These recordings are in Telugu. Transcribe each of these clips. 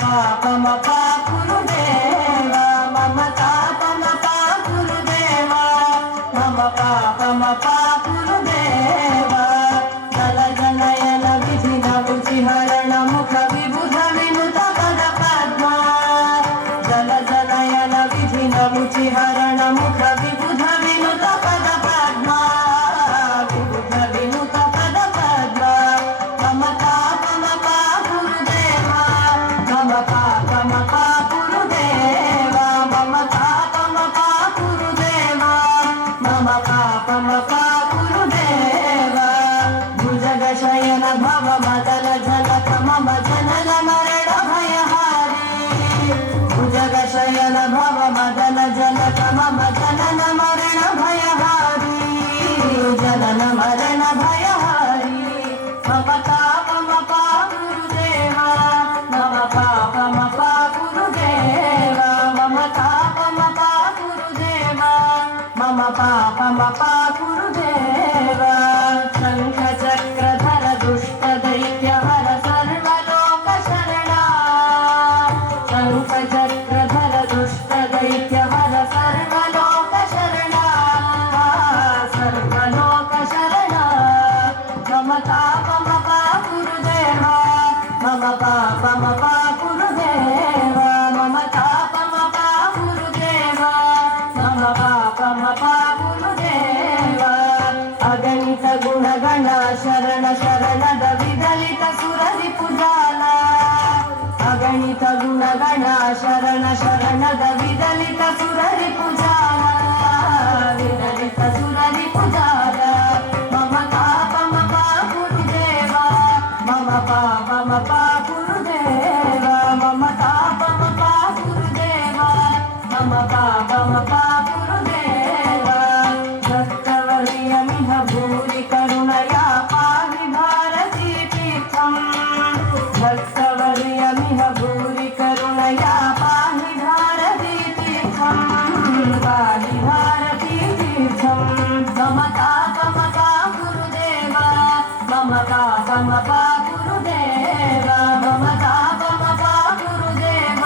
పాపమపా గురుదేవ మమ తాపమపా గురుదేవ మమ పాపమపా గురుదేవ జల జనయన విధిన రుచిహరణ ముఖ విబుధ వినుత పద పద్మ జల జనయన విధిన రుచిహరణ ముఖ విబుధ వినుత పద పద్మ విబుధ వినుత పద పద్మ మమ తాపమపా గురుదేవ మమ పాపమపా గురుదేవ మమ తాపమపా గురుదేవ మమ పాపమపా గురుదేవ భుజగ శయన భవ మదన జనక మమ జనన మరణ భయహారి భుజగ శయన భవ మదన జనక మమ జనన మరణ భయహారి జనన మరణ భయహారి మమ తాపమపా గురుదేవ మమ పాపమపా గురుదేవ మమ తాపమపా గురుదేవ మమ పాపమపా గురుదేవ శంఖ చక్రధర దుష్ట దైత్య హర సర్వలోక శరణా శంఖ చక్రధర దుష్ట దైత్య హర సర్వలోక శరణా సర్వలోక శరణా మమ తాపమపా గురుదేవ మమ పాపమపా గురుదేవ మమ తాపమపా గురుదేవ మమ పాపమపా గురుదేవ అగణిత గుణగణ శరణ శరణద విదలిత సురరి పుజాల అగణిత గుణగణ శరణ శరణద విదలిత సురరి పుజాల విదలిత సురరి పుజాల మమ తాపమపా గురుదేవ మమ పాపమపా గురుదేవ మమ తాపమపా గురుదేవ మమ పాపమపా గురుదేవ భక్తవర్యమిహ భూరి కరుణయా పాహి భారతీ తీర్థం భక్తవర్యమిహ భూరి కరుణయా పాహి భారతీ తీర్థం పాహి భారతీ తీర్థం మమ తాపమపా గురుదేవ మమ పాపమపా గురుదేవ మమ తాపమపా గురుదేవ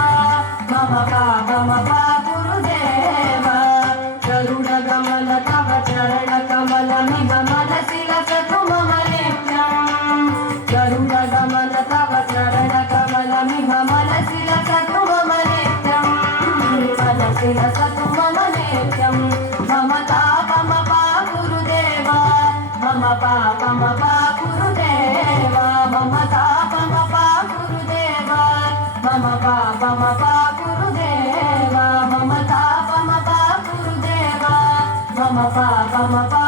మమ పాపమపా గురుదేవ గరుడ గమన తవ చరణ కమల మిగ మనసి లసతు మమ నిత్యం గరుడ గమన తవ చరణ కమల మిగ మనసి లసతు మమ నిత్యం మనసి లసతు మమ నిత్యం మమ తాపమపా గురుదేవ మమ పాపమపా గురుదేవ మమ తాపమపా గురుదేవ మమ పాపమపా గురుదేవ మమ తాపమపా గురుదేవ మమ పాపమపా